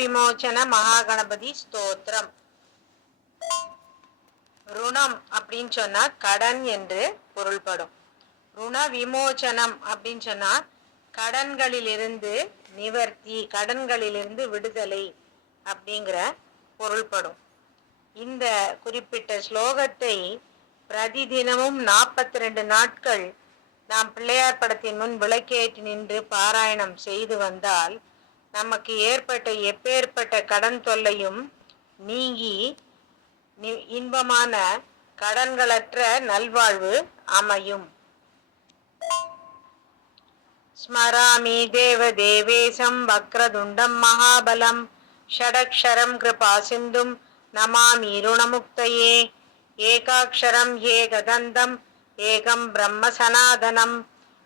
விமோச்சன மகாகணபதி ஸ்தோத்திரம் ருணம் அப்படின்னு சொன்னா கடன் என்று பொருள்படும். ருண விமோச்சனம் அப்படின்னு சொன்னா கடன்களிலிருந்து நிவர்த்தி கடன்களிலிருந்து விடுதலை அப்படிங்கிற பொருள்படும். இந்த குறிப்பிட்ட ஸ்லோகத்தை பிரதிதினமும் நாற்பத்தி ரெண்டு நாட்கள் நாம் பிள்ளையார் படத்தின் முன் விளக்கேற்றி நின்று பாராயணம் செய்து வந்தால் நமக்கு ஏற்பட்ட எப்பேற்பட்ட கடன் தொல்லையும் நீங்கி இன்பமான கடன்களற்ற நல்வாழ்வு அமையும். ஸ்மராமி தேவதேவேசம் வக்ரதுண்டம் மகாபலம். ஷடக்ஷரம் கிருபா சிந்தும் நமாமி ருணமுக்தயே. ஏகாக்ஷரம் ஏகதந்தம் ஏகம் பிரம்ம சனாதனம்.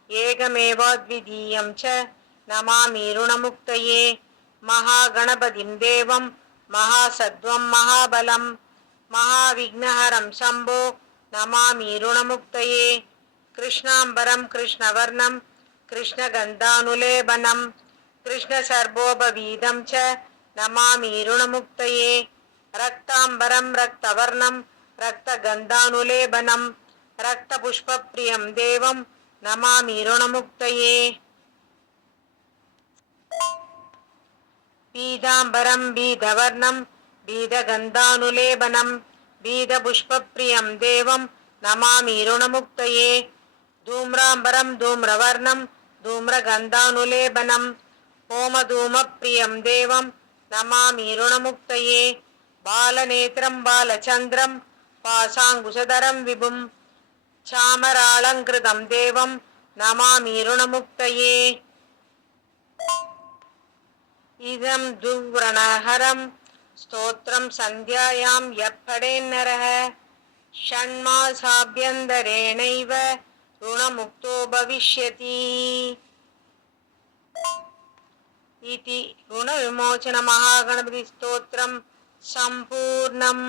ஏகமேவாத்விதீயம் ச நமாமி ருணமுக்தயே மகாகணபதிம் தேவம் மகாசத்வம் மகாபலம் மகாவிக்னஹரம் சம்போ நமாமி ருணமுக்தயே கிருஷ்ணாம்பரம் கிருஷ்ணவர்ணம் கிருஷ்ணகந்தானுலேபனம் கிருஷ்ணசர்போபவீதம் ச நமாமி ருணமுக்தயே ரக்தாம்பரம் ரக்தவர்ணம் ரக்தகந்தானுலேபனம் ரக்தபுஷ்பப்ரியம் தேவம் நமாமி ருணமுக்தயே பீதாம்பரம் பீதவர்ணம் பீதகந்தானுலேபனம் பீதபுஷ்பப்பிரியம் தேவம் நமாமி ருணமுக்தயே தூம்ராம்பரம் தூம்ரவர்ணம் தூம்ரகந்தானுலேபனம் ஹோமதூமப்பிரியம் தேவம் நமாமி ருணமுக்தயே பாலநேத்திரம் பாலச்சந்திரம் பாசாங்குசதரம் விபும் சாமராலங்கிருதம் தேவம் நமாமி ருணமுக்தயே इदं दुर्व्रणहरं स्तोत्रं सन्ध्यायां यः पठेन्नरः षण्मासाभ्यन्तरेणैव ऋणमुक्तो भविष्यति इति ऋणविमोचनमहागणपतिस्तोत्रं सम्पूर्णम्